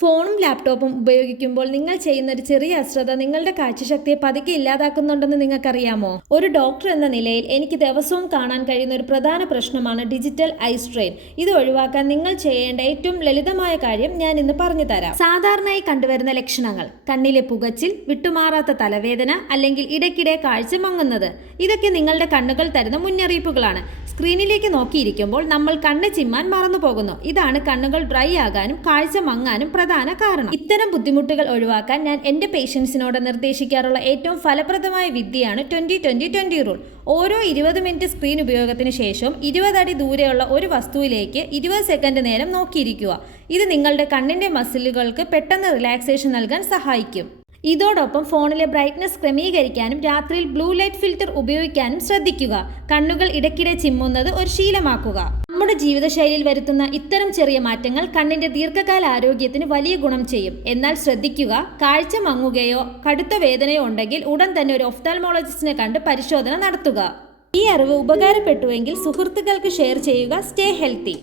ഫോണും ലാപ്ടോപ്പും ഉപയോഗിക്കുമ്പോൾ നിങ്ങൾ ചെയ്യുന്ന ഒരു ചെറിയ അശ്രദ്ധ നിങ്ങളുടെ കാഴ്ചശക്തിയെ പതുക്കെ ഇല്ലാതാക്കുന്നുണ്ടെന്ന് നിങ്ങൾക്കറിയാമോ? ഒരു ഡോക്ടർ എന്ന നിലയിൽ എനിക്ക് ദിവസവും കാണാൻ കഴിയുന്ന ഒരു പ്രധാന പ്രശ്നമാണ് ഡിജിറ്റൽ ഐ സ്ട്രെയിൻ. ഇത് ഒഴിവാക്കാൻ നിങ്ങൾ ചെയ്യേണ്ട ഏറ്റവും ലളിതമായ കാര്യം ഞാൻ ഇന്ന് പറഞ്ഞു തരാം. സാധാരണയായി കണ്ടുവരുന്ന ലക്ഷണങ്ങൾ: കണ്ണിലെ പുകച്ചിൽ, വിട്ടുമാറാത്ത തലവേദന, അല്ലെങ്കിൽ ഇടയ്ക്കിടെ കാഴ്ച മങ്ങുന്നത്. ഇതൊക്കെ നിങ്ങളുടെ കണ്ണുകൾ തരുന്ന മുന്നറിയിപ്പുകളാണ്. സ്ക്രീനിലേക്ക് നോക്കിയിരിക്കുമ്പോൾ നമ്മൾ കണ്ണ് ചിമ്മാൻ മറന്നു പോകുന്നു. ഇതാണ് കണ്ണുകൾ ഡ്രൈ ആകാനും കാഴ്ച മങ്ങാനും പ്രധാന കാരണം. ഇത്തരം ബുദ്ധിമുട്ടുകൾ ഒഴിവാക്കാൻ ഞാൻ എൻ്റെ പേഷ്യൻസിനോട് നിർദ്ദേശിക്കാറുള്ള ഏറ്റവും ഫലപ്രദമായ വിദ്യയാണ് 20-20-20 റൂൾ. ഓരോ 20 മിനിറ്റ് സ്ക്രീൻ ഉപയോഗത്തിന് ശേഷം 20 അടി ദൂരെയുള്ള ഒരു വസ്തുവിലേക്ക് 20 സെക്കൻഡ് നേരം നോക്കിയിരിക്കുക. ഇത് നിങ്ങളുടെ കണ്ണിൻ്റെ മസിലുകൾക്ക് പെട്ടെന്ന് റിലാക്സേഷൻ നൽകാൻ സഹായിക്കും. ഇതോടൊപ്പം ഫോണിലെ ബ്രൈറ്റ്നസ് ക്രമീകരിക്കാനും രാത്രിയിൽ ബ്ലൂ ലൈറ്റ് ഫിൽറ്റർ ഉപയോഗിക്കാനും ശ്രദ്ധിക്കുക. കണ്ണുകൾ ഇടയ്ക്കിടെ ചിമ്മുന്നത് ഒരു ശീലമാക്കുക. നമ്മുടെ ജീവിതശൈലിയിൽ വരുത്തുന്ന ഇത്തരം ചെറിയ മാറ്റങ്ങൾ കണ്ണിന്റെ ദീർഘകാല ആരോഗ്യത്തിന് വലിയ ഗുണം ചെയ്യും. എന്നാൽ ശ്രദ്ധിക്കുക, കാഴ്ച മങ്ങുകയോ കടുത്ത വേദനയോ ഉണ്ടെങ്കിൽ ഉടൻ തന്നെ ഒരു ഒഫ്താൽമോളജിസ്റ്റിനെ കണ്ട് പരിശോധന നടത്തുക. ഈ അറിവ് ഉപകാരപ്പെട്ടുവെങ്കിൽ സുഹൃത്തുക്കൾക്ക് ഷെയർ ചെയ്യുക. Stay healthy.